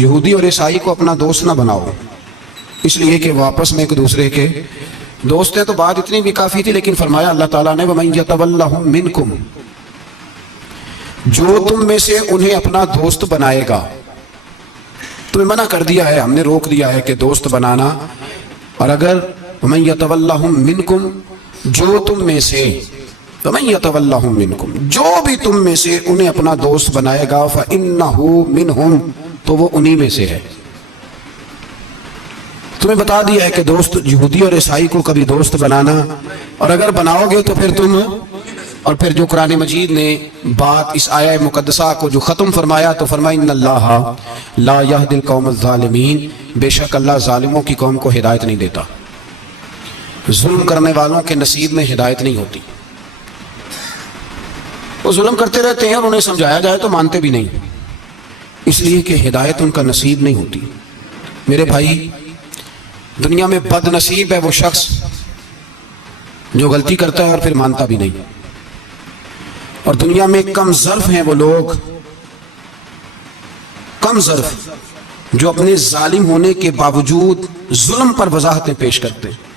یہودی اور عیسائی کو اپنا دوست نہ بناؤ، اس لیے کہ وہ آپس میں ایک دوسرے کے دوست ہیں۔ تو بات اتنی بھی کافی تھی، لیکن فرمایا اللہ تعالیٰ نے وَمَن يَتَوَلَّهُم مِّنكُمْ، جو تم میں سے انہیں اپنا دوست بنائے گا۔ تمہیں منع کر دیا ہے، ہم نے روک دیا ہے کہ دوست بنانا۔ اور اگر وَمَن يَتَوَلَّهُم مِّنكُمْ، جو تم میں سے، وَمَن يَتَوَلَّهُم مِّنكُمْ، جو بھی تم میں سے انہیں اپنا دوست بنائے گا، فَإِنَّهُ مِنْهُمْ، تو وہ انہی میں سے ہے۔ تمہیں بتا دیا ہے کہ دوست یہودی اور عیسائی کو کبھی دوست بنانا، اور اگر بناؤ گے تو پھر تم، اور پھر جو قرآن مجید نے بات اس آیہ مقدسہ کو جو ختم فرمایا تو فرمایا ان اللہ لا یہدی القوم الظالمین، بے شک اللہ ظالموں کی قوم کو ہدایت نہیں دیتا۔ ظلم کرنے والوں کے نصیب میں ہدایت نہیں ہوتی، وہ ظلم کرتے رہتے ہیں اور انہیں سمجھایا جائے تو مانتے بھی نہیں، اس لیے کہ ہدایت ان کا نصیب نہیں ہوتی۔ میرے بھائی، دنیا میں بد نصیب ہے وہ شخص جو غلطی کرتا ہے اور پھر مانتا بھی نہیں، اور دنیا میں کم ظرف ہیں وہ لوگ، کم ظرف جو اپنے ظالم ہونے کے باوجود ظلم پر وضاحتیں پیش کرتے ہیں،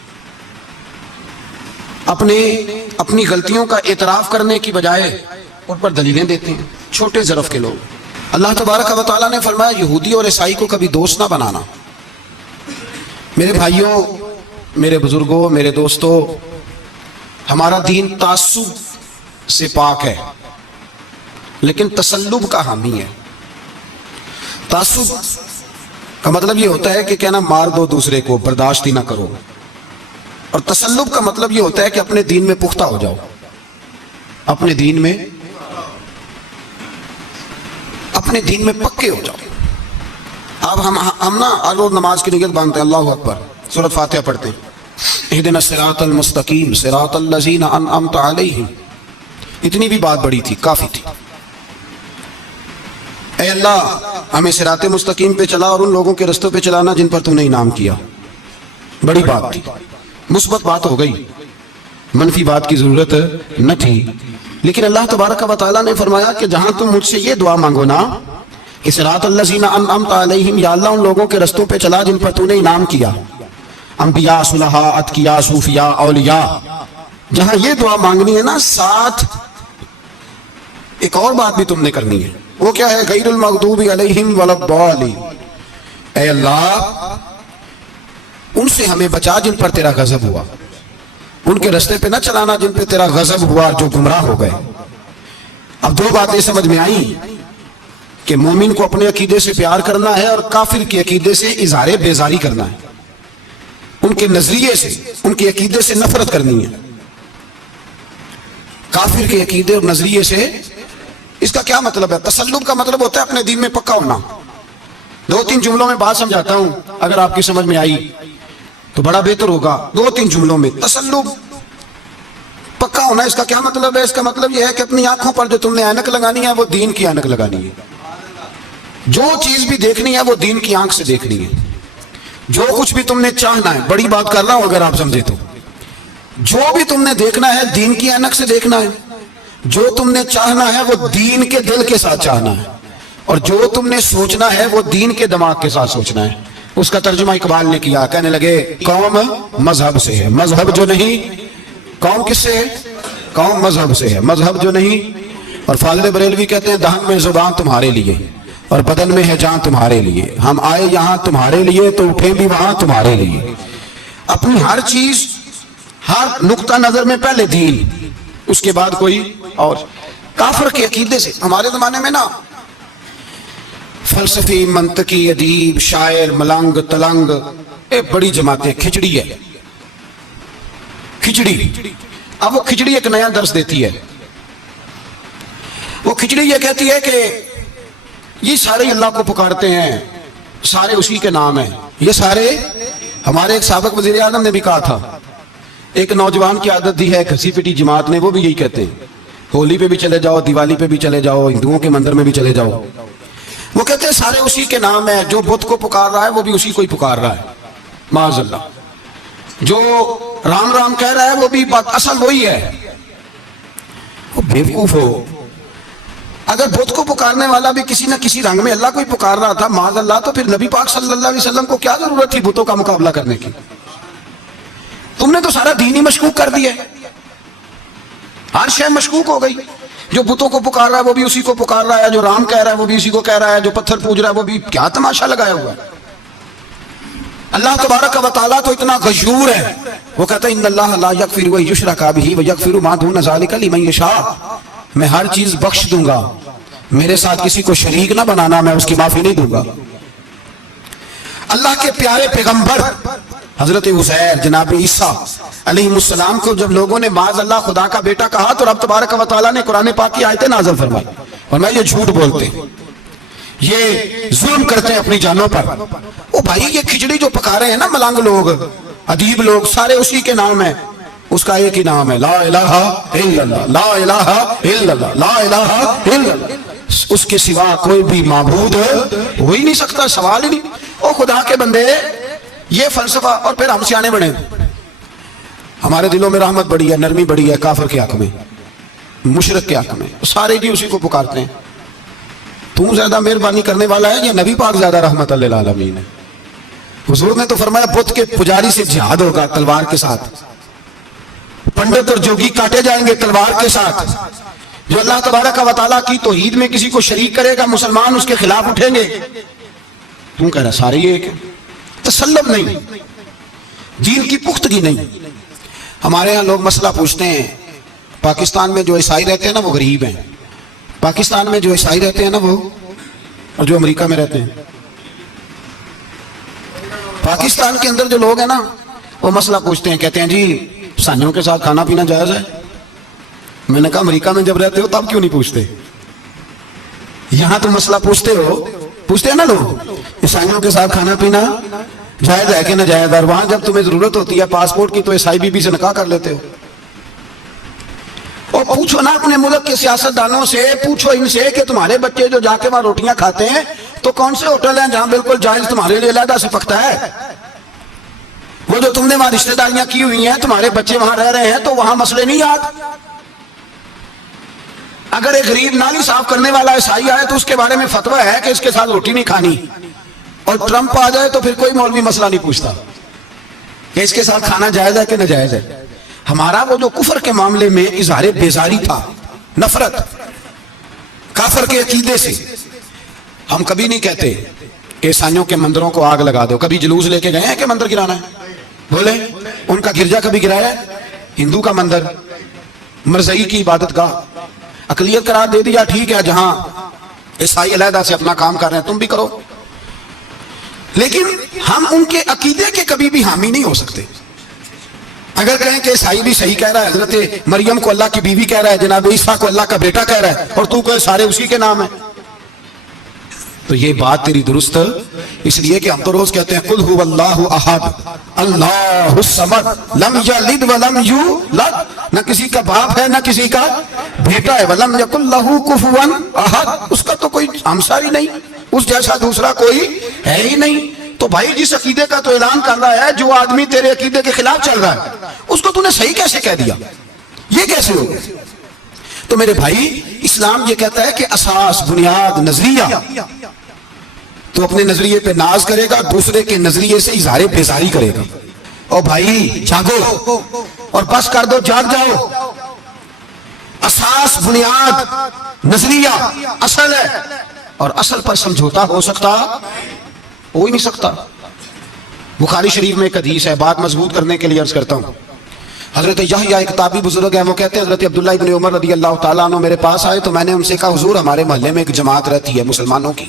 اپنی غلطیوں کا اعتراف کرنے کی بجائے ان پر دلیلیں دیتے ہیں، چھوٹے ظرف کے لوگ۔ اللہ تبارک و تعالیٰ نے فرمایا یہودی اور عیسائی کو کبھی دوست نہ بنانا۔ میرے بھائیوں، میرے بزرگوں، میرے دوستوں، ہمارا دین تعصب سے پاک ہے لیکن تسلب کا حامی ہے۔ تعصب کا مطلب یہ ہوتا ہے کہ کہنا مار دو دوسرے کو، برداشت ہی نہ کرو، اور تسلب کا مطلب یہ ہوتا ہے کہ اپنے دین میں پختہ ہو جاؤ، اپنے دین میں پکے ہو جاؤ۔ اب ہم نا روز نماز کی نیت باندھتے ہیں، اللہ اکبر، سورۃ فاتحہ پڑھتے ہیں، اہدنا الصراط المستقیم صراط الذین انعمت علیہم، اتنی بھی بات بڑی تھی، کافی تھی۔ اے اللہ ہمیں صراط مستقیم پہ چلا اور ان لوگوں کے رستوں پہ چلانا جن پر تو نے انعام کیا، بڑی بات تھی، مثبت بات ہو گئی، منفی بات کی ضرورت نہ تھی۔ لیکن اللہ تبارک و تعالیٰ نے فرمایا کہ جہاں تم مجھ سے یہ دعا مانگو نا کہ صراط الذین انعمت علیہم، یا اللہ ان لوگوں کے رستوں پہ چلا جن پر تو نے انعام کیا، انبیاء، صلحاء، اتقیاء، صوفیاء، اولیاء، جہاں یہ دعا مانگنی ہے نا، ساتھ ایک اور بات بھی تم نے کرنی ہے، وہ کیا ہے؟ غیر المغضوب علیہم ولا الضالین، اے اللہ ان سے ہمیں بچا جن پر تیرا غضب ہوا، ان کے رستے پہ نہ چلانا جن پہ تیرا غضب ہوا جو گمراہ ہو گئے۔ اب دو باتیں سمجھ میں آئیں کہ مومن کو اپنے عقیدے سے پیار کرنا ہے اور کافر کے عقیدے سے اظہار بیزاری کرنا ہے، ان کے نظریے سے، ان کے عقیدے سے نفرت کرنی ہے۔ کافر کے عقیدے اور نظریے سے، اس کا کیا مطلب ہے؟ تسلب کا مطلب ہوتا ہے اپنے دین میں پکا ہونا۔ دو تین جملوں میں بات سمجھاتا ہوں، اگر آپ کی سمجھ میں آئی تو بڑا بہتر ہوگا۔ دو تین جملوں میں تسلب، پکا ہونا، اس کا کیا مطلب ہے؟ اس کا مطلب یہ ہے کہ اپنی آنکھوں پر جو تم نے اینک لگانی ہے وہ دین کی اینک لگانی ہے، جو چیز بھی دیکھنی ہے وہ دین کی آنکھ سے دیکھنی ہے، جو کچھ بھی تم نے چاہنا ہے، بڑی بات کر رہا ہوں اگر آپ سمجھے تو، جو بھی تم نے دیکھنا ہے دین کی اینک سے دیکھنا ہے، جو تم نے چاہنا ہے وہ دین کے دل کے ساتھ چاہنا ہے، اور جو تم نے سوچنا ہے وہ دین کے دماغ کے ساتھ سوچنا ہے۔ اس کا ترجمہ اقبال نے کیا، کہنے لگے قوم مذہب سے ہے، مذہب جو نہیں، قوم کس سے ہے؟ قوم مذہب سے ہے، مذہب جو نہیں۔ اور فاضل بریلوی کہتے ہیں دہن میں زبان تمہارے لیے اور بدن میں ہے جان تمہارے لیے، ہم آئے یہاں تمہارے لیے تو اٹھیں بھی وہاں تمہارے لیے۔ اپنی ہر چیز، ہر نقطہ نظر میں پہلے دین، اس کے بعد کوئی اور۔ کافر کے عقیدے سے ہمارے زمانے میں نا فلسفی، منطقی، ادیب، شاعر، ملنگ، تلنگ، ایک بڑی جماعتیں، کھچڑی ہے، کھچڑی۔ اب وہ کھچڑی ایک نیا درس دیتی ہے، وہ کھچڑی یہ کہتی ہے کہ یہ سارے اللہ کو پکارتے ہیں، سارے اسی کے نام ہیں، یہ سارے، ہمارے ایک سابق وزیر اعظم نے بھی کہا تھا، ایک نوجوان کی عادت دی ہے گھسی پٹی جماعت نے، وہ بھی یہی کہتے ہیں، ہولی پہ بھی چلے جاؤ، دیوالی پہ بھی چلے جاؤ، ہندوؤں کے مندر میں بھی چلے جاؤ، وہ کہتے ہیں سارے اسی کے نام ہے، جو بت کو پکار رہا ہے وہ بھی اسی کو ہی پکار رہا ہے، معاذ اللہ، جو رام رام کہہ رہا ہے وہ بھی اصل وہی ہے۔ وہ بیوقوف ہو، اگر بت کو پکارنے والا بھی کسی نہ کسی رنگ میں اللہ کو ہی پکار رہا تھا معاذ اللہ، تو پھر نبی پاک صلی اللہ علیہ وسلم کو کیا ضرورت تھی بتوں کا مقابلہ کرنے کی؟ تم نے تو سارا دین ہی مشکوک کر دیا، ہر شے مشکوک ہو گئی۔ جو بتوں کو پکار رہا ہے وہ بھی اسی کو پکار رہا ہے، جو رام کہہ رہا ہے وہ بھی اسی کو کہہ رہا ہے، جو پتھر پوج رہا ہے وہ بھی، کیا تماشا لگایا ہوا ہے؟ اللہ تبارک و تعالیٰ تو اتنا غیور ہے، وہ کہتا ہے ان اللہ لا یغفر ان یشرک بہ ویغفر ما دون ذلک لمن یشاء، میں ہر چیز بخش دوں گا، میرے ساتھ کسی کو شریک نہ بنانا، میں اس کی معافی نہیں دوں گا۔ اللہ کے پیارے پیغمبر حضرت عزیر جناب عیسیٰ علیہ السلام کو جب لوگوں نے معاذ اللہ خدا کا بیٹا کہا تو رب تبارک و تعالیٰ نے قرآن پاک کی آیتیں نازل فرمائی، فرمایا یہ جھوٹ بولتے، یہ ظلم کرتے ہیں اپنی جانوں پر۔ او بھائی یہ کھچڑی جو پکا رہے ہیں نا ملنگ لوگ، ادیب لوگ، سارے اسی کے نام ہیں، اس کا ایک ہی نام ہے لا الہ الا اللہ، لا الہ الا اللہ، لا الہ الا اللہ، اس کے سوا کوئی بھی معبود ہو ہی نہیں سکتا، سوال ہی نہیں۔ او خدا کے بندے، یہ فلسفہ، اور پھر ہم سیانے بنے، ہمارے دلوں میں رحمت بڑی ہے، نرمی بڑی ہے، کافر کے حق میں، مشرک کے حق میں، سارے جی اسی کو پکارتے ہیں۔ تو زیادہ مہربانی کرنے والا ہے یا نبی پاک زیادہ رحمت للعالمین ہے؟ حضور نے تو فرمایا بت کے پجاری سے جہاد ہوگا تلوار کے ساتھ، پنڈت اور جوگی کاٹے جائیں گے تلوار کے ساتھ، جو اللہ تبارک و تعالیٰ کی توحید میں کسی کو شریک کرے گا مسلمان اس کے خلاف اٹھیں گے۔ تم کہہ رہا سارے یہ ایک، تسلب نہیں، دین کی پختگی نہیں۔ ہمارے ہاں لوگ مسئلہ پوچھتے ہیں، پاکستان میں جو عیسائی رہتے ہیں نا وہ غریب ہیں، پاکستان میں جو عیسائی رہتے ہیں نا وہ، اور جو امریکہ میں رہتے ہیں، پاکستان کے اندر جو لوگ ہیں نا وہ مسئلہ پوچھتے ہیں، کہتے ہیں جی عیسائیوں کے ساتھ کھانا پینا جائز ہے؟ میں نے کہا امریکہ میں جب رہتے ہو تب کیوں نہیں پوچھتے؟ یہاں تو مسئلہ پوچھتے ہو، پوچھتے ہیں نا لوگ عیسائیوں کے ساتھ کھانا پینا جائز ہے کہ نہ جائز، اور وہاں جب تمہیں ضرورت ہوتی ہے پاسپورٹ کی تو عیسائی بی بی سے نکاح کر لیتے ہو۔ اور پوچھو نا اپنے ملک کے سیاستدانوں سے، پوچھو ان سے کہ تمہارے بچے جو جا کے وہاں روٹیاں کھاتے ہیں تو کون سے ہوٹل ہیں جہاں بالکل جائز تمہارے لیے علیحدہ سے پکتا ہے؟ وہ جو تم نے وہاں رشتہ داریاں کی ہوئی ہیں، تمہارے بچے وہاں رہ رہے ہیں تو وہاں مسئلے نہیں یاد؟ اگر ایک غریب نالی صاف کرنے والا عیسائی آئے تو اس کے بارے میں فتویٰ ہے کہ اس کے ساتھ روٹی نہیں کھانی، اور ٹرمپ آ جائے تو پھر کوئی مولوی مسئلہ نہیں پوچھتا کہ اس کے ساتھ کھانا جائز ہے کہ ناجائز ہے۔ ہمارا وہ جو کفر کے معاملے میں اظہار بیزاری تھا، نفرت کافر کے عقیدے سے، ہم کبھی نہیں کہتے کہ عیسائیوں کے مندروں کو آگ لگا دو۔ کبھی جلوس لے کے گئے ہیں کہ مندر گرانا ہے؟ بولے ان کا گرجا کبھی گرایا ہے؟ ہندو کا مندر، مرزائی کی عبادت گاہ، اقلیت قرار دے دیا، ٹھیک ہے، جہاں عیسائی علیحدہ سے اپنا کام کر رہے ہیں تم بھی کرو، لیکن ہم ان کے عقیدے کے کبھی بھی حامی نہیں ہو سکتے۔ اگر کہیں کہ عیسائی بھی صحیح کہہ رہا ہے، حضرت مریم کو اللہ کی بیوی کہہ رہا ہے، جناب عیسیٰ کو اللہ کا بیٹا کہہ رہا ہے، اور تو کہے سارے اسی کے نام ہیں، تو یہ بات تیری درست ہے۔ اس لیے کہ ہم تو روز کہتے ہیں قل هو اللہ احد اللہ الصمد لم یلد ولم یولد، نہ کسی کا باپ ہے نہ کسی کا بیٹا ہے، ولم یکن لہ کفوا احد، اس کا تو کوئی ہمسا ہی نہیں، اس جیسا دوسرا کوئی ہے ہی نہیں۔ تو بھائی جس عقیدے کا تو اعلان کر رہا ہے، جو آدمی تیرے عقیدے کے خلاف چل رہا ہے اس کو تو نے صحیح کیسے کہہ دیا؟ یہ کیسے ہو؟ تو میرے بھائی اسلام یہ کہتا ہے کہ اساس، بنیاد، نظریہ، تو اپنے نظریے پہ ناز کرے گا، دوسرے کے نظریے سے اظہار بیزاری کرے گا۔ اور بھائی جاگو اور بس کر دو، جاگ جاؤ۔ اساس، بنیاد، نظریہ اصل ہے، اور اصل پر سمجھوتا ہو سکتا ہو ہی نہیں سکتا۔ بخاری شریف میں ایک حدیث ہے، بات مضبوط کرنے کے لیے عرض کرتا ہوں۔ حضرت یحییٰ ایک تابعی بزرگ ہیں، وہ کہتے ہیں حضرت عبداللہ ابن عمر رضی اللہ تعالیٰ عنہ میرے پاس آئے تو میں نے ان سے کہا حضور ہمارے محلے میں ایک جماعت رہتی ہے مسلمانوں کی،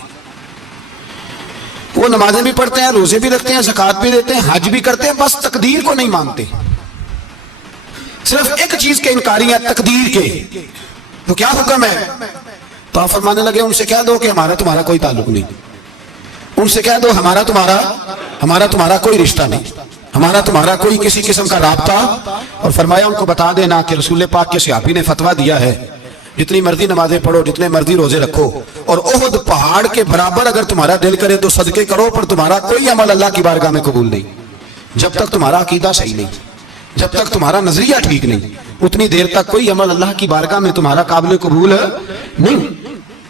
وہ نمازیں بھی پڑھتے ہیں، روزے بھی رکھتے ہیں، زکوٰۃ بھی دیتے ہیں، حج بھی کرتے ہیں، بس تقدیر کو نہیں مانتے، صرف ایک چیز کے انکاری ہیں، تقدیر کے۔ تو کیا حکم ہے؟ تو آپ فرمانے لگے ان سے کہہ دو کہ ہمارا تمہارا کوئی تعلق نہیں، ان سے کہہ دو ہمارا تمہارا کوئی رشتہ نہیں، ہمارا تمہارا کوئی کسی قسم کا رابطہ۔ اور فرمایا ان کو بتا دینا کہ رسول پاک کے صحابی نے فتویٰ دیا ہے جتنی مرضی نمازیں پڑھو، جتنے مرضی روزے رکھو، اور احد پہاڑ کے برابر اگر تمہارا دل کرے تو صدقے کرو، پر تمہارا کوئی عمل اللہ کی بارگاہ میں قبول نہیں جب تک تمہارا عقیدہ صحیح نہیں، جب تک تمہارا نظریہ ٹھیک نہیں، اتنی دیر تک کوئی عمل اللہ کی بارگاہ میں تمہارا قابل قبول نہیں۔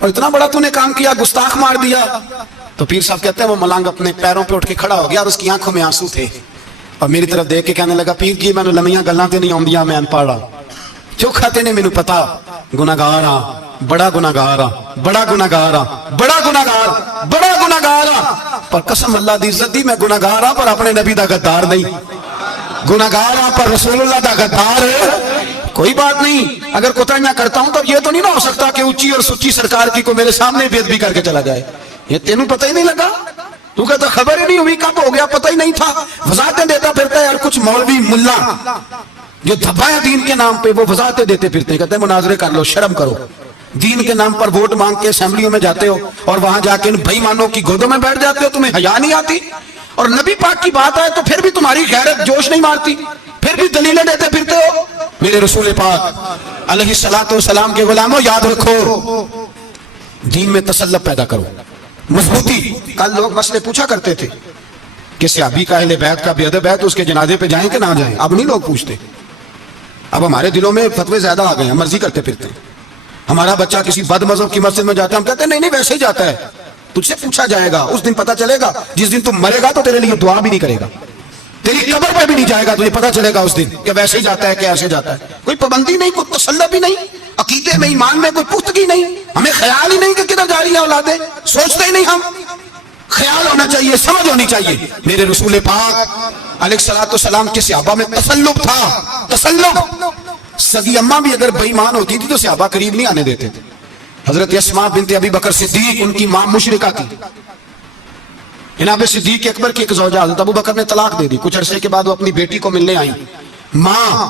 اور اتنا بڑا تو نے کام کیا, گستاخ مار دیا. تو پیر صاحب کہتے ہیں وہ ملنگ اپنے پیروں پہ اٹھ کے کھڑا ہو گیا اور اس کی آنکھوں میں آنسو تھے, اور میری طرف دیکھ کے کہنے لگا پیر جی میں لمیاں گلاں تے نہیں آندیاں, میں انپڑھ ہاں, چوکھا تے نے مینوں پتا گناہگار ہاں, بڑا گناہگار ہاں, بڑا گناہگار ہاں, بڑا گناہگار, بڑا گناہگار ہاں, پر قسم اللہ دی عزت دی میں گناہگار ہاں پر اپنے نبی دا غدار نہیں, گناہگار ہاں پر رسول اللہ دا غدار ہے. کوئی بات نہیں, اگر کوتاہیاں کرتا ہوں تو یہ تو نہیں نہ ہو سکتا کہ اونچی اور سچی سرکار کی کو میرے سامنے بے ادبی کر کے چلا جائے. یہ تینوں پتہ ہی نہیں لگا, تو کہتا خبر ہی نہیں ہوئی, کب ہو گیا پتہ ہی نہیں تھا. وضاحتیں دیتا پھرتا ہے یار, کچھ مولوی ملا جو دھبا ہے دین کے نام پہ وہ وضاحتیں دیتے پھرتے ہیں, کہتے ہیں مناظرے کر لو, شرم کرو. دین کے نام پر ووٹ مانگ کے اسمبلیوں میں جاتے ہو اور وہاں جا کے ان بے ایمانوں کی گودوں میں بیٹھ جاتے ہو, تمہیں حیا نہیں آتی. اور نبی پاک کی بات آئے تو پھر بھی تمہاری غیرت جوش نہیں مارتی, پھر بھی دلیلیں دیتے پھرتے ہو. میرے رسول پاک علیہ الصلوۃ والسلام کے غلاموں یاد رکھو, دین میں تسلط پیدا کرو, مضبوطی. کل لوگ مسئلے پوچھا کرتے تھے کہ صحابی کا اہل بیت کا بے ادب ہے تو اس کے جنازے پہ جائیں کہ نہ جائیں. اب نہیں لوگ پوچھتے, اب ہمارے دلوں میں فتوے زیادہ آ گئے ہیں, مرضی کرتے پھرتے ہیں. ہمارا بچہ کسی بد مذہب کی مسجد میں جاتا ہے, ہم کہتے ہیں نہیں نہیں ویسے ہی جاتا ہے. تجھ سے پوچھا جائے گا, اس دن پتہ چلے گا, جس دن تم مرے گا تو تیرے لیے دعا بھی نہیں کرے گا, تیری قبر پہ بھی نہیں جائے گا, تجھے پتہ چلے گا اس دن کہ ویسے ہی جاتا ہے کہ ایسے جاتا ہے. کوئی پابندی نہیں, کوئی تسلط بھی نہیں, عقیدے میں ایمان میں کوئی پختگی نہیں, ہمیں خیال ہی نہیں کہ کدھر جا رہی ہے اولادیں, سوچتے ہی نہیں ہم. خیال ہونا چاہیے, سمجھ ہونی چاہیے. میرے رسول پاک علیہ الصلوۃ والسلام کے صحابہ میں تسلط تھا, تسلط. سگی اماں بھی اگر بے ایمان ہوتی تھی تو صحابہ قریب نہیں آنے دیتے تھے. حضرت اسماء بنت ابی بکر صدیق, ان کی ماں مشرکہ تھی. جناب صدیق اکبر کی ایک زوجہ حضرت ابو بکر نے طلاق دے دی. کچھ عرصے کے بعد وہ اپنی بیٹی کو ملنے آئی, ماں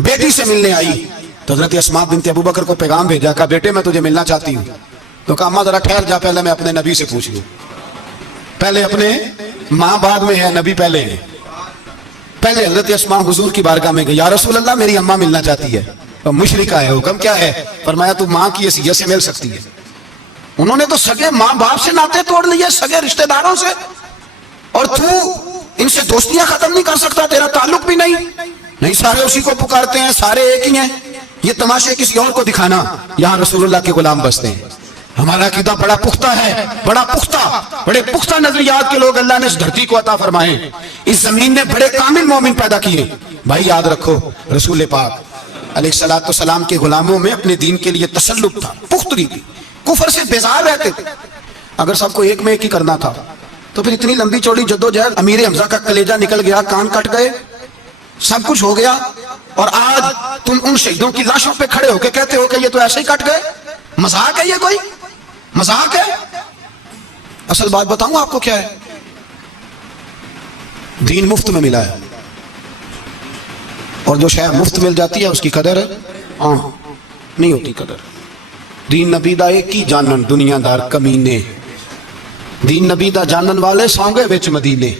بیٹی سے ملنے آئی تو حضرت اسماء بنت ابو بکر کو پیغام بھیجا, کہا بیٹے میں تجھے ملنا چاہتی ہوں. تو کہا اماں ذرا ٹھہر جا, پہلے میں اپنے نبی سے پوچھ لوں. پہلے اپنے ماں بعد میں ہے, نبی پہلے ہے. پہلے حضرت اسماء حضور کی بارگاہ میں گئی, یا رسول اللہ میری اماں ملنا چاہتی ہے. تو مشرکہ ہے, حکم کیا ہے؟ فرمایا تو ماں کی حیثیت سے مل سکتی ہے. انہوں نے تو سگے ماں باپ سے ناطے توڑ لیے, سگے رشتہ داروں سے, اور تو ان سے دوستیاں ختم نہیں کر سکتا, تیرا تعلق بھی نہیں. سارے اسی کو پکارتے ہیں, سارے ایک ہی ہیں. یہ تماشے کسی اور کو دکھانا, یہاں رسول اللہ کے غلام بستے ہیں. ہمارا عقیدہ بڑا پختہ ہے, بڑا پختہ, بڑے پختہ نظریات کے لوگ اللہ نے اس دھرتی کو عطا فرمائے. اس زمین نے بڑے کامل مومن پیدا کیے. بھائی یاد رکھو, رسول پاک علیہ الصلوۃ والسلام کے غلاموں میں اپنے دین کے لیے تسلط تھا, پختگی تھی, کفر سے بیزار رہتے تھے. اگر سب کو ایک میں ایک ہی کرنا تھا تو پھر اتنی لمبی چوڑی جدوجہد, امیر حمزہ کا کلیجہ نکل گیا, کان کٹ گئے, سب کچھ ہو گیا, اور آج تم ان شہیدوں کی لاشوں پہ کھڑے ہو کے کہتے ہو کہ یہ تو ایسے ہی کٹ گئے. مذاق ہے یہ, کوئی مذاق ہے؟ اصل بات بتاؤں آپ کو کیا ہے, دین مفت میں ملا ہے, اور جو شے مفت مل جاتی ہے اس کی قدر نہیں ہوتی. قدر دین نبی دا ایک ہی جانن دنیا دار کمینے, دین نبی دا جانن والے سونگے وچ مدینے.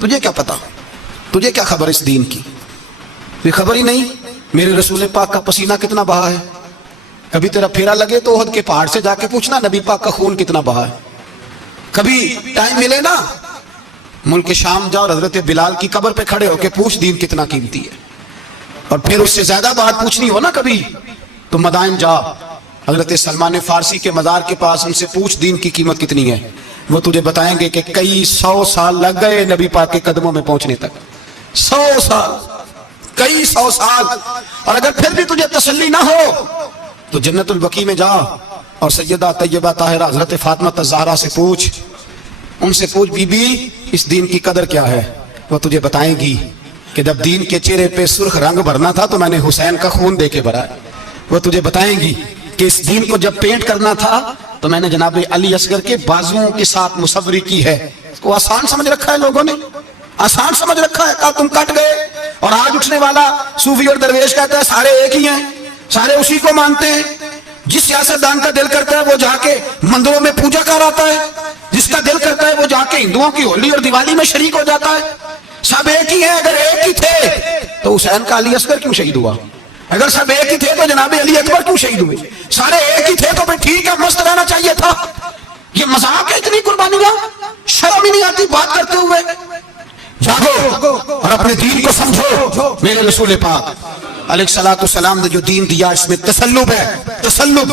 تجھے کیا پتا, تجھے کیا خبر اس دین کی؟ یہ خبر ہی نہیں. میرے رسول پاک کا پسینہ کتنا بہا ہے, کبھی تیرا پھیرا لگے تو احد کے پہاڑ سے جا کے پوچھنا نبی پاک کا خون کتنا بہا ہے. کبھی ٹائم ملے نا, ملک شام جا اور حضرت بلال کی قبر پہ کھڑے ہو کے پوچھ دین کتنا قیمتی ہے. اور پھر اس سے زیادہ بات پوچھنی ہو نا کبھی تو مدائن جا, حضرت سلمان فارسی کے مزار کے پاس ان سے پوچھ دین کی قیمت کتنی ہے. وہ تجھے بتائیں گے کہ کئی 100 سال لگ گئے نبی پاک کے قدموں میں پہنچنے تک. 100 سال, کئی 100 سال. اور اگر پھر بھی تجھے تسلی نہ ہو تو جنت البقیع میں جا اور سیدہ طیبہ طاہرہ حضرت فاطمہ الزہرا سے پوچھ, ان سے پوچھ بی بی اس دین کی قدر کیا ہے. وہ تجھے بتائیں گی کہ جب دین کے چہرے پہ سرخ رنگ بھرنا تھا تو میں نے حسین کا خون دے کے بھرا. وہ تجھے بتائیں گی کہ اس دین کو جب پینٹ کرنا تھا تو میں نے جناب علی اصغر کے بازوؤں کے ساتھ مصوری کی ہے. اس کو آسان سمجھ رکھا ہے لوگوں نے, آسان سمجھ رکھا ہے. کہا تم کٹ گئے, اور آج اٹھنے والا صوفی اور درویش کہتا ہے سارے ایک ہی ہیں, سارے اسی کو مانتے ہیں. جس سیاستدان کا دل کرتا ہے وہ جا کے مندروں میں پوجا کر آتا ہے, جس کا دل کرتا ہے وہ جا کے ہندوؤں کی ہولی اور دیوالی میں شریک ہو جاتا ہے. سب ایک ہی ہیں. اگر ایک ہی تھے تو حسین کا علی اصغر کیوں شہید ہوا؟ اگر سب ایک ہی تھے تو جناب علی اکبر کیوں شہید ہوئے؟ سارے ایک ہی تھے تو پھر ٹھیک ہے, مست رہنا چاہیے تھا. یہ مذاق ہے اتنی قربانیاں, شرم ہی نہیں آتی بات کرتے ہوئے. جاگو اور اپنے دین کو سمجھو. میرے رسول پاک علیہ الصلوۃ والسلام نے جو دین دیا اس میں تسلط ہے, تسلط.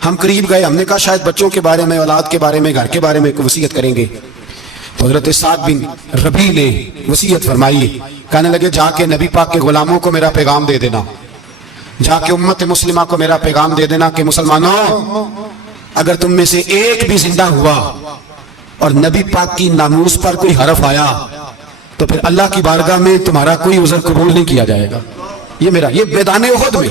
ہم قریب گئے, ہم نے کہا شاید بچوں کے بارے میں, اولاد کے بارے میں, گھر کے بارے میں وصیت کریں گے. تو حضرت سعد بن ربیع نے وصیت فرمائی, کہنے لگے جا کے نبی پاک کے غلاموں کو میرا پیغام دے دینا, جا کے امت مسلمہ کو میرا پیغام دے دینا کہ مسلمانوں, اگر تم میں سے ایک بھی زندہ ہوا اور نبی پاک کی ناموس پر کوئی حرف آیا تو پھر اللہ کی بارگاہ میں تمہارا کوئی عذر قبول نہیں کیا جائے گا. یہ میدان احد میں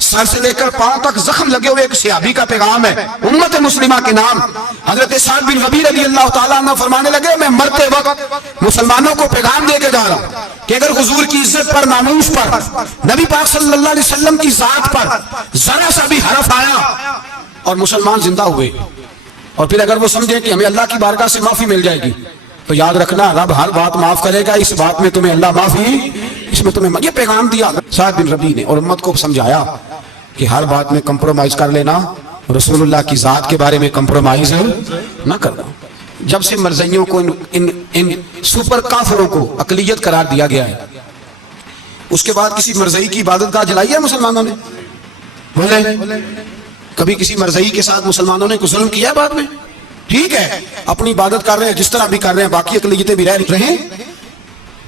سر سے لے کر پاؤں تک زخم لگے ہوئے ایک صحابی کا پیغام ہے امت مسلمہ کے نام. حضرت سعد بن ربیع رضی اللہ تعالیٰ عنہ فرمانے لگے, میں مرتے وقت مسلمانوں کو پیغام دے کے جا رہا ہوں کہ اگر حضور کی عزت پر, ناموس پر, نبی پاک صلی اللہ علیہ وسلم کی ذات پر ذرا سا بھی حرف آیا اور مسلمان زندہ ہوئے, اور پھر اگر وہ سمجھیں کہ ہمیں اللہ کی بارگاہ سے معافی مل جائے گی, تو یاد رکھنا رب ہر بات معاف کرے گا, اس بات میں تمہیں اللہ معافی, اس میں تمہیں یہ پیغام دیا سعد بن ربیع نے, اور امت کو سمجھایا کہ ہر بات میں کمپرومائز کر لینا, رسول اللہ کی ذات کے بارے میں کمپرومائز نہ کرنا. جب سے مرزائیوں کو ان سپر کافروں کو اقلیت قرار دیا گیا ہے, اس کے بعد کسی مرزائی کی عبادت گاہ جلائی ہے مسلمانوں نے؟ بولے کبھی کسی مرزائی کے ساتھ مسلمانوں نے کوئی ظلم کیا ہے بعد میں؟ ٹھیک ہے, اپنی عبادت کر رہے ہیں جس طرح بھی کر رہے ہیں, باقی اقلیتیں بھی رہ رہے ہیں.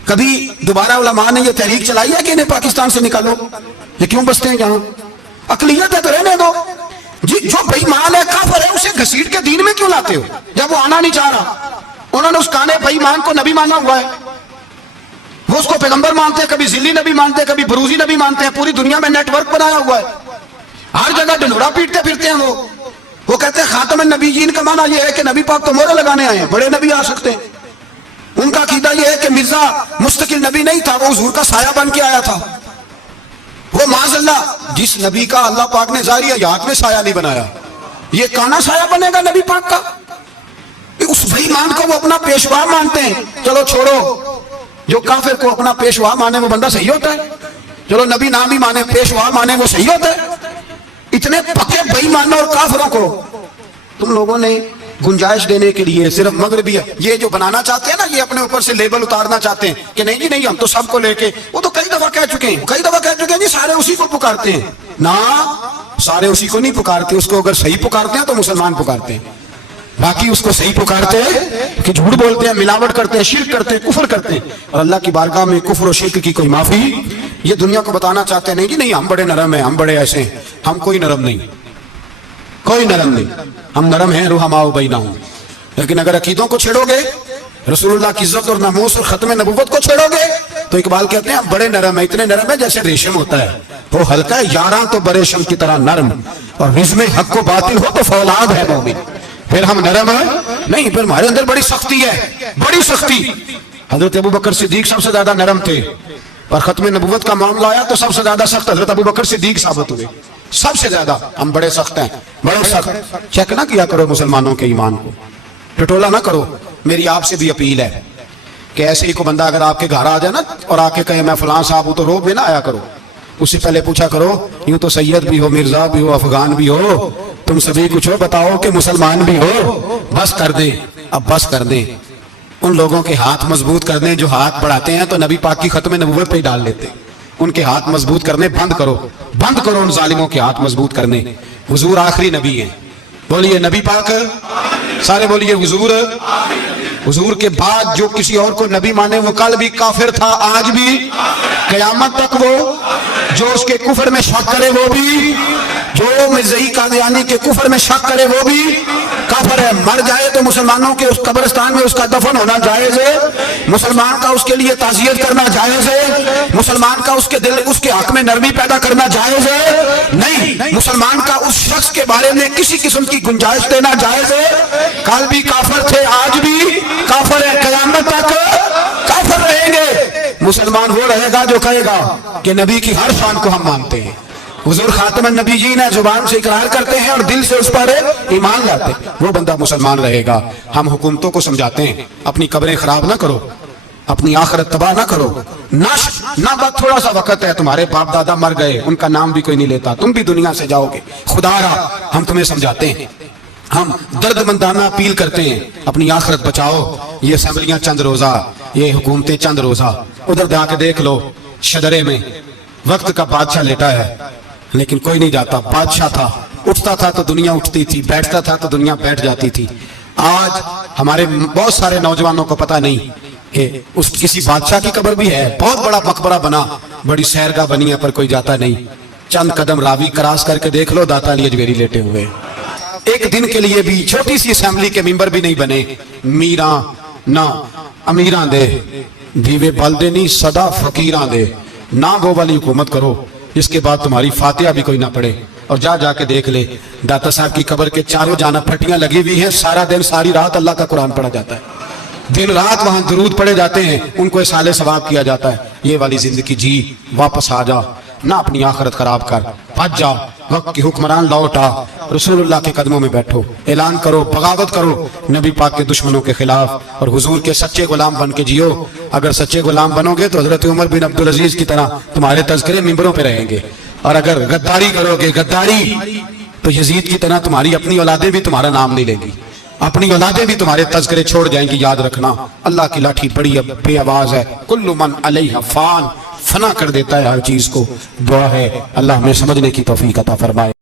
کبھی دوبارہ علماء نے یہ تحریک چلائی ہے کہ انہیں پاکستان سے نکالو, یہ کیوں بستے ہیں جہاں اقلیت ہے تو رہنے دو. جو بے ایمان ہے, کافر ہے, اسے گھسیٹ کے دین میں کیوں لاتے ہو جب وہ آنا نہیں چاہ رہا؟ انہوں نے اس کانے بے ایمان کو نبی مانا ہوا ہے, وہ اس کو پیغمبر مانتے ہیں, کبھی ذلی نبی مانتے ہیں, کبھی بروزی نبی مانتے ہیں, پوری دنیا میں نیٹ ورک بنایا ہوا ہے, ہر جگہ ڈنڈورا پیٹتے پھرتے ہیں. وہ کہتے ہیں خاتم النبیین کا معنی یہ ہے کہ نبی پاک تو مہر لگانے آئے ہیں, بڑے نبی آ سکتے ہیں. ان کا عقیدہ یہ ہے کہ مرزا مستقل نبی نہیں تھا, وہ حضور کا سایہ بن کے آیا تھا. وہ معاذ اللہ, جس نبی کا اللہ پاک نے ظاہری حیات میں سایہ نہیں بنایا, یہ کانا سایہ بنے گا نبی پاک کا؟ اس بے ایمان کو وہ اپنا پیشوا مانتے ہیں. چلو چھوڑو, جو کافر کو اپنا پیشوا مانے وہ بندہ صحیح ہوتا ہے, چلو نبی نام ہی مانے, پیشوا مانے, وہ صحیح ہوتا ہے. اتنے پکے بے ایمانوں اور کافروں کو تم لوگوں نے گنجائش دینے کے لیے صرف مغربی یہ جو بنانا چاہتے ہیں نا, یہ اپنے اوپر سے لیبل اتارنا چاہتے ہیں کہ نہیں جی نہیں, ہم تو سب کو لے کے, وہ تو کئی دفعہ کہہ چکے ہیں جی سارے اسی کو پکارتے ہیں. نہ, سارے اسی کو نہیں پکارتے, اس کو اگر صحیح پکارتے ہیں تو مسلمان پکارتے ہیں, باقی اس کو صحیح پکارتے ہیں کہ جھوٹ بولتے ہیں, ملاوٹ کرتے ہیں, شرک کرتے ہیں, کفر کرتے ہیں, اور اللہ کی بارگاہ میں کفر و شرک کی کوئی معافی. یہ دنیا کو بتانا چاہتے ہیں نہیں جی نہیں, ہم بڑے نرم ہیں, ہم بڑے ایسے ہیں. ہم کوئی نرم نہیں, کوئی نرم نہیں, ہم نرم ہیں رحماء بینہم. لیکن اگر عقیدوں کو چھیڑو گے, رسول اللہ کی عزت اور ناموس اور ختم نبوت کو چھیڑو گے, تو اقبال کہتے ہیں ہم بڑے نرم ہیں, اتنے نرم ہیں جیسے ریشم ہوتا ہے, وہ ہلکا ہے یاراں تو بریشم کی طرح نرم, اور رزم حق و باطل ہو تو فولاد ہے مومن. پھر ہم نرم ہیں نہیں, پھر ہمارے اندر بڑی سختی ہے, بڑی سختی. حضرت ابو بکر صدیق سب سے زیادہ نرم تھے, اور ختم نبوت کا معاملہ آیا تو سب سے زیادہ سخت حضرت ابو بکر صدیق ثابت ہوئے, سب سے زیادہ. ہم بڑے سخت ہیں, بڑے سخت. چیک نہ کیا کرو مسلمانوں کے ایمان کو, ٹٹولا نہ کرو. میری آپ سے بھی اپیل ہے کہ ایسے ہی کو بندہ اگر آپ کے گھر آ جائے نا اور آ کے کہے میں فلاں صاحب ہوں, تو روب میں نہ آیا کرو. اس سے پہلے پوچھا کرو, یوں تو سید بھی ہو, مرزا بھی ہو, افغان بھی ہو, تم سبھی کچھ ہو, بتاؤ کہ مسلمان بھی ہو. بس کر دیں, اب بس کر دیں. ان لوگوں کے ہاتھ مضبوط کر دیں جو ہاتھ بڑھاتے ہیں تو نبی پاک کی ختم نبوت پہ ہی ڈال لیتے. ان کے ہاتھ مضبوط کرنے بند کرو, بند کرو ان ظالموں کے ہاتھ مضبوط کرنے. حضور آخری نبی ہیں, بولیے نبی پاک, سارے بولیے حضور. حضور کے بعد جو کسی اور کو نبی مانے وہ کل بھی کافر تھا, آج بھی, قیامت تک. وہ جو اس کے کفر میں شک کرے وہ بھی, جو مرزائی قادیانی کے کفر میں شک کرے وہ بھی کافر ہے. مر جائے تو مسلمانوں کے اس قبرستان میں اس کا دفن ہونا جائز ہے, مسلمان کا اس کے لیے تعزیت کرنا جائز ہے, مسلمان کا اس کے دل اس کے حق میں نرمی پیدا کرنا جائز ہے نہیں, مسلمان کا اس شخص کے بارے میں کسی قسم کی گنجائش دینا جائز ہے. کل بھی کافر تھے, آج بھی کافر ہے, قیامت تک کافر رہیں گے. مسلمان وہ رہے گا جو کہے گا کہ نبی کی ہر شان کو ہم مانتے ہیں, حضور خاتم النبیین ہے, زبان سے اقرار کرتے ہیں اور دل سے اس پر ایمان لاتے ہیں, وہ بندہ مسلمان رہے گا. ہم حکومتوں کو سمجھاتے ہیں اپنی قبریں خراب نہ کرو, اپنی آخرت تباہ نہ کرو. نہ بات تھوڑا سا وقت ہے, تمہارے باپ دادا مر گئے, ان کا نام بھی کوئی نہیں لیتا, تم بھی دنیا سے جاؤ گے. خدا را ہم تمہیں سمجھاتے ہیں, ہم درد مندانہ اپیل کرتے ہیں, اپنی آخرت بچاؤ. یہ اسمبلیاں چند روزہ, یہ حکومتیں چند روزہ. ادھر جا کے دیکھ لو, شدرے میں وقت کا بادشاہ لیٹا ہے لیکن کوئی نہیں جاتا. بادشاہ تھا, اٹھتا تھا تو دنیا اٹھتی تھی، بیٹھتا تھا تو دنیا بیٹھ جاتی تھی۔ آج ہمارے بہت سارے نوجوانوں کو پتہ نہیں کہ اس کسی بادشاہ کی قبر بھی ہے، بہت بڑا مقبرہ بنا، بڑی سیرگاہ بنی ہے، پر کوئی جاتا نہیں۔ چند قدم راوی کراس کر کے دیکھ لو، داتا علی اجمیری لیٹے ہوئے، ایک دن کے لیے بھی چھوٹی سی اسمبلی کے ممبر بھی نہیں بنے۔ میراں نہ امیراں دے دیوے بلدے نہیں، صدا فقیراں دے، نہ وہ والی حکومت کرو جس کے بعد تمہاری فاتحہ بھی کوئی نہ پڑھے۔ اور جا جا کے دیکھ لے، داتا صاحب کی قبر کے چاروں جانب پھٹیاں لگی ہوئی ہیں، سارا دن ساری رات اللہ کا قرآن پڑھا جاتا ہے، دن رات وہاں درود پڑھے جاتے ہیں، ان کو اصالِ ثواب کیا جاتا ہے۔ یہ والی زندگی جی، واپس آ جا، نہ اپنی آخرت خراب کر، بھج جا، وقت کی حکمران لوٹ آ، رسول اللہ کے قدموں میں بیٹھو، اعلان کرو، بغاوت کرو نبی پاک کے دشمنوں کے خلاف، اور حضور کے سچے غلام بن کے جیو۔ اگر سچے غلام بنو گے تو حضرت عمر بن عبدالعزیز کی طرح تمہارے تذکرے ممبروں پہ رہیں گے، اور اگر غداری کرو گے، غداری، تو یزید کی طرح تمہاری اپنی اولادیں بھی تمہارا نام نہیں لیں گی، اپنی اولادیں بھی تمہارے تذکرے چھوڑ جائیں گی۔ یاد رکھنا، اللہ کی لاٹھی بڑی بے آواز ہے، کل من علیہ فان، فنا کر دیتا ہے ہر چیز کو۔ دعا ہے اللہ ہمیں سمجھنے کی توفیق عطا فرمائے۔